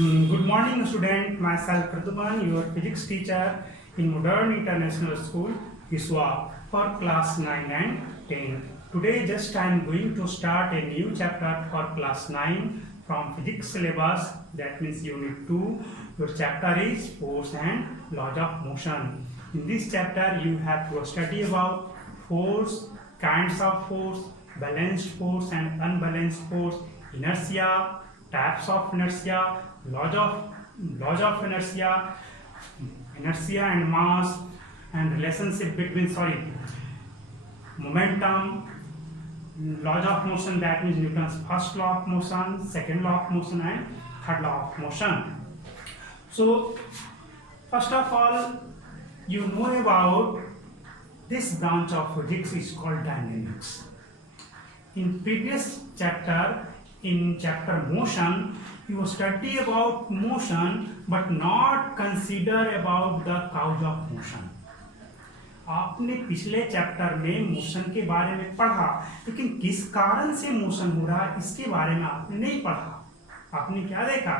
Good morning, student. Myself Prathaman, your physics teacher in Modern International School, ISWA, for class 9 and 10. Today, just I am going to start a new chapter for class 9 from physics syllabus. That means unit 2. Your chapter is force and laws of motion. In this chapter, you have to study about force, kinds of force, balanced force and unbalanced force, inertia, types of inertia, laws of inertia, inertia and mass, and relationship between momentum, laws of motion, that means Newton's first law of motion, second law of motion and third law of motion. So first of all, you know about this branch of physics is called dynamics. In previous chapter, in chapter motion, you study about motion but not consider about the cause of motion. आपने पिछले chapter में motion के बारे में पढ़ा, लेकिन किस कारण से मोशन हो रहा है इसके बारे में आपने नहीं पढ़ा। आपने क्या देखा?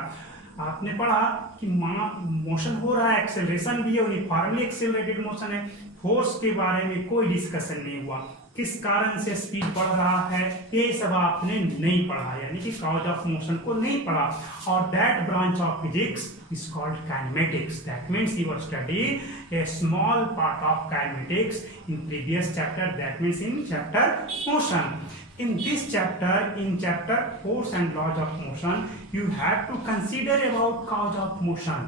आपने पढ़ा कि मोशन हो रहा है, एक्सेलरेशन भी है, यूनिफॉर्मली एक्सेलरेटेड मोशन है। फोर्स के बारे में कोई डिस्कशन नहीं हुआ, किस कारण से स्पीड बढ़ रहा है ये सब आपने नहीं पढ़ा, यानी कि कॉज ऑफ मोशन को नहीं पढ़ा। और that branch of physics is called kinematics. That means you study A small part of kinematics in previous chapter, that means in chapter motion. In this chapter, in chapter force and laws of motion, you have to consider about cause of motion.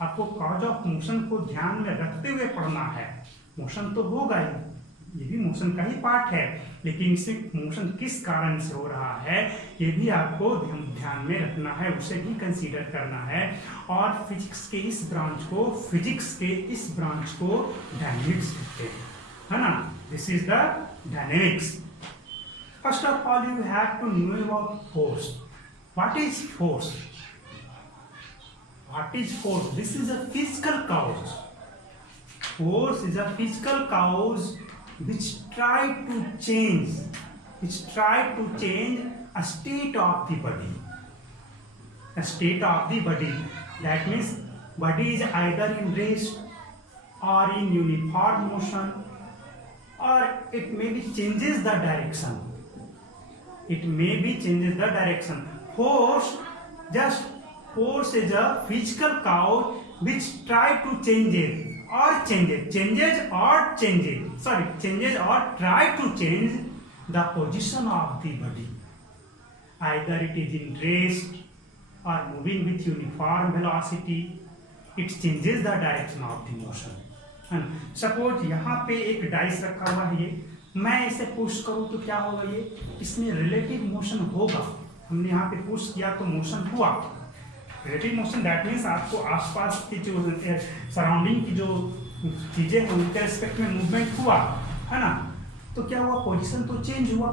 आपको cause of motion को ध्यान में रखते हुए पढ़ना है। Motion तो होगा ही, ये भी मोशन का ही पार्ट है, लेकिन इसे मोशन किस कारण से हो रहा है ये भी आपको ध्यान में रखना है, उसे भी कंसीडर करना है। और फिजिक्स के इस ब्रांच को डायनेमिक्स कहते हैं, है ना। This is the dynamics. First of all, you have to know about force. What is force? What is force? This is a physical cause. Force is a physical cause which try to change a state of the body. A state of the body. That means body is either in rest or in uniform motion, or it may be changes the direction. Force is a physical cause which try to changes or try to change the position of the body. Either it is in rest or moving with uniform velocity, it changes the direction of the motion. Suppose यहाँ पे एक dice रखा हुआ है, ये मैं इसे push करूं तो क्या होगा, ये इसमें रिलेटिव मोशन होगा। हमने यहाँ पे पुश किया तो मोशन हुआ, रिलेटिव मोशन। दैट मीन्स आपको आसपास की जो सराउंडिंग की जो चीजें हैं उनके रिस्पेक्ट में मूवमेंट हुआ, है ना। तो क्या हुआ, पोजीशन तो चेंज हुआ।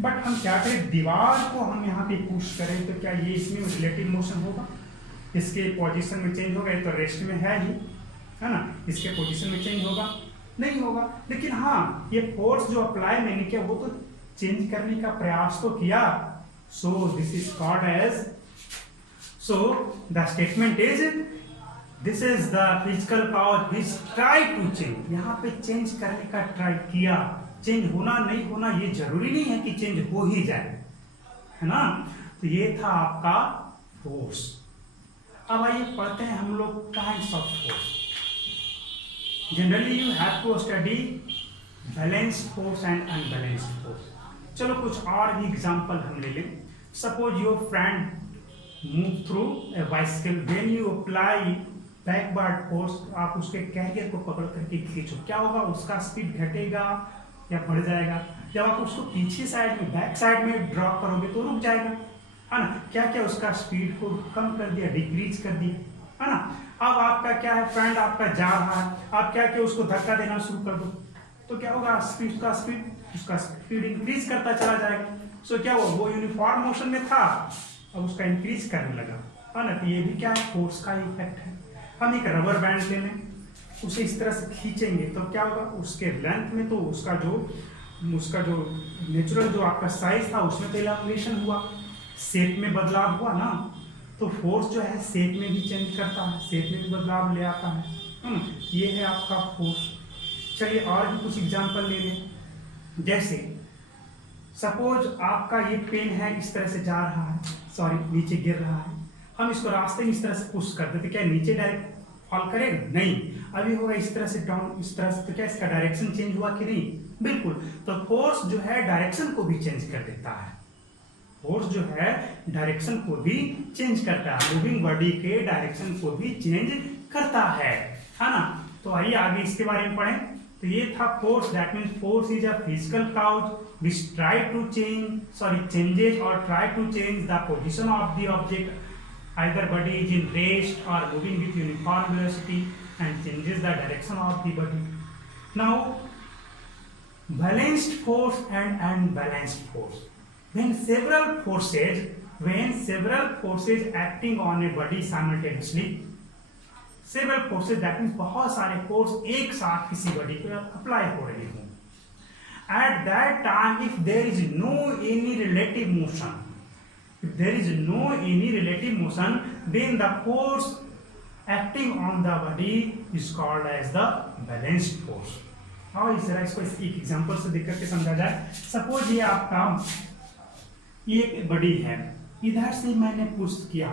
बट हम क्या करें, दीवार को हम यहाँ पे पुश करें तो क्या ये इसमें रिलेटिव मोशन होगा? इसके पोजीशन में चेंज होगा, ये तो रेस्ट में है ही, है ना। इसके पोजीशन में चेंज होगा? नहीं होगा। लेकिन हाँ, ये फोर्स जो अप्लाई मैंने किया वो तो चेंज करने का प्रयास तो किया। So this is called as, so the statement is this is the physical cause which try to change. यहाँ पे चेंज करने का ट्राई किया, चेंज होना नहीं होना ये जरूरी नहीं है कि चेंज हो ही जाए, है ना। तो ये था आपका फोर्स। अब आइए पढ़ते हैं हम लोग kinds of force. Generally you have to study balanced force and unbalanced force. चलो कुछ और भी एग्जाम्पल हम ले लें. Suppose your friend move through a bicycle. When you apply backward force, आप उसके कैरियर को पकड़ करके खींचो, क्या होगा, उसका स्पीड घटेगा या बढ़ जाएगा? जब आप उसको पीछे साइड में, बैक साइड में ड्रॉप करोगे तो रुक जाएगा, है ना। क्या क्या उसका स्पीड को कम कर दिया, डिक्रीज कर दिया, है ना। अब आपका क्या है, फ्रेंड आपका जा रहा है, आप क्या क्या उसको धक्का देना शुरू कर दो तो क्या होगा, उसका स्पीड इंक्रीज करता चला जाएगा। सो क्या हुआ, वो यूनिफॉर्म मोशन में था, अब उसका इंक्रीज करने लगा, है ना। तो ये भी क्या है, फोर्स का इफेक्ट है। हम एक रबर बैंड ले लें, उसे इस तरह से खींचेंगे तो क्या होगा, उसके लेंथ में तो उसका जो नेचुरल जो आपका साइज था उसमें तो इलास्टिकेशन हुआ, शेप में बदलाव हुआ ना। तो फोर्स जो है शेप में भी चेंज करता है, शेप में भी बदलाव ले आता है ना। ये है आपका फोर्स। चलिए और भी कुछ एग्जांपल ले लें। जैसे सपोज आपका ये पेन है, इस तरह से जा रहा है, सॉरी नीचे गिर रहा है, हम इसको रास्ते में इस तरह से पुश कर देते, क्या नीचे डायरेक्ट फॉल करेगा? नहीं, अभी होगा इस तरह से डाउन, इस तरह से, तो क्या इसका डायरेक्शन चेंज हुआ कि नहीं? बिल्कुल। तो फोर्स जो है डायरेक्शन को भी चेंज कर देता है, फोर्स जो है डायरेक्शन को भी चेंज करता है, मूविंग बॉडी के डायरेक्शन को भी चेंज करता है ना। तो आइए आगे इसके बारे में पढ़ें। तो ये था force, that means force is a physical cause which changes or try to change the position of the object. Either body is in rest or moving with uniform velocity and changes the direction of the body. Now, balanced force and unbalanced force. When several forces acting on a body simultaneously, several forces that means बहुत सारे force एक साथ किसी body पर apply हो रहे हों, at that time if there is no any relative motion, then the force acting on the body is called as the balanced force. और इस तरह इसको एक एग्जांपल से देख करके समझा जाए। सपोज ये आपका एक बॉडी है, इधर से मैंने पुश किया,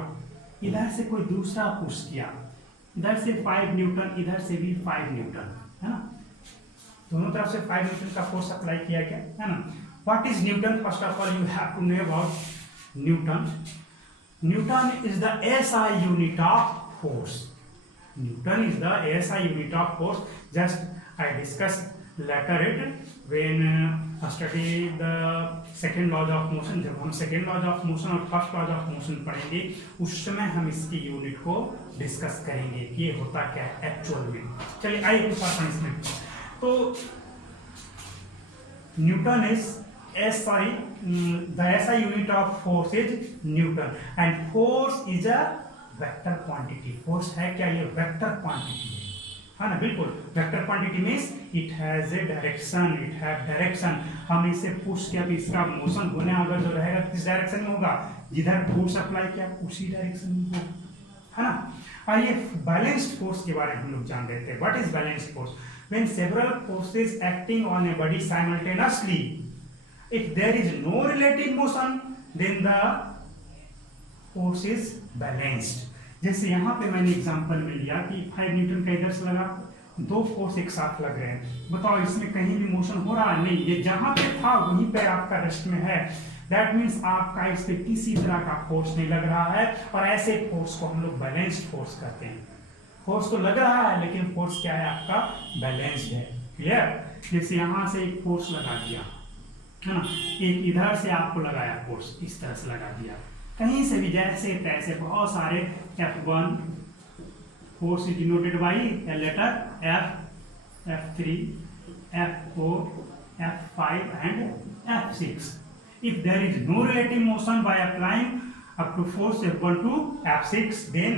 इधर से कोई दूसरा पुश किया, इधर से 5 न्यूटन, इधर से भी 5 न्यूटन, है ना, दोनों तरफ से 5 न्यूटन का फोर्स अप्लाई किया गया, है ना। What is Newton? First of all you have to know about Newton. Newton is the SI unit of force. Newton is the SI unit of force. Just I discuss later it when study the second law of motion. जब हम second law of motion और first law of motion पढ़ेंगे उस समय हम इसकी unit को discuss करेंगे कि ये होता क्या है एक्चुअल में। चलिए आइए इसमें। तो Newton is the SI unit of force is Newton and force is a vector quantity. force है क्या? ये वेक्टर क्वांटिटी है ना, बिल्कुल। Vector quantity means it has a direction, it have direction. हम इसे पुश किया तो इसका मोशन होने अगर जो रहेगा किस डायरेक्शन में होगा? जिधर फोर्स अप्लाई किया उसी डायरेक्शन में होगा, है ना। आइए बैलेंस्ड फोर्स के बारे में हम लोग जान लेते हैं। What is balanced force? When several forces acting on a body simultaneously, if there is no relative motion then the force is balanced. जैसे यहाँ पे मैंने एग्जांपल में लिया कि 5 न्यूटन का इधर से लगा, दो फोर्स एक साथ लग रहे हैं, बताओ इसमें कहीं भी मोशन हो रहा है? नहीं, ये जहां पे था वहीं पे आपका रेस्ट में है। दैट मीन्स आपका इस पे किसी तरह का फोर्स नहीं लग रहा है, और ऐसे फोर्स को हम लोग बैलेंस्ड फोर्स कहते हैं। फोर्स तो लग रहा है लेकिन फोर्स क्या है? आपका बैलेंस्ड है। क्लियर? जैसे यहाँ से एक फोर्स लगा दिया, है ना, एक इधर से आपको लगाया फोर्स, इस तरह से लगा दिया, कहीं से भी जैसे तैसे बहुत सारे F1 force is denoted by a letter F, F3, F4, F5 and F6. If there is no relative motion by applying up to force F1 to F6, then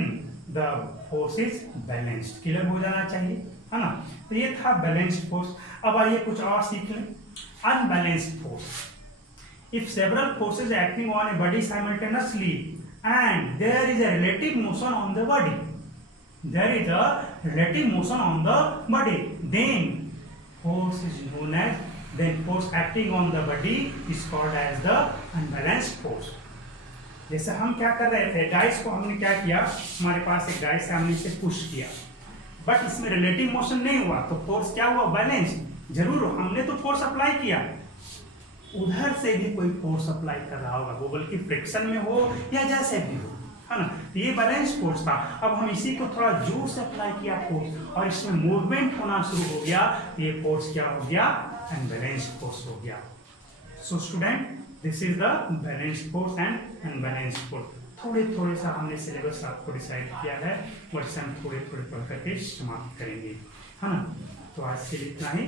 the force is balanced. Clear हो जाना चाहिए, है ना। तो ये था balanced force. अब आइए कुछ और सीख लें। Unbalanced force, if several forces acting on a body simultaneously and there is a relative motion on the body, then force is known as, then force acting on the body is called as the unbalanced force. जैसे हम क्या कर रहे थे, dice को हमने क्या किया, हमारे पास एक डाइस है, हमने इसे पुश किया, बट इसमें रिलेटिव मोशन नहीं हुआ, तो फोर्स क्या हुआ? बैलेंस। जरूर हमने तो फोर्स अप्लाई किया, उधर से भी कोई फोर्स अप्लाई कर रहा होगा, वो बल्कि फ्रिक्शन में हो या जैसे भी हो, है ना। ये बैलेंस फोर्स था। अब हम इसी को थोड़ा जोर से अप्लाई किया फोर्स, और इसमें मूवमेंट होना शुरू हो गया, ये फोर्स क्या हो गया? अनबैलेंस्ड फोर्स हो गया। So student, this is the balanced force and unbalanced force. थोड़े सा हमने सिलेबस आपको डिसाइड किया है, और इसे हम थोड़े पढ़ करके समाप्त करेंगे, है ना। तो आज के लिए इतना ही।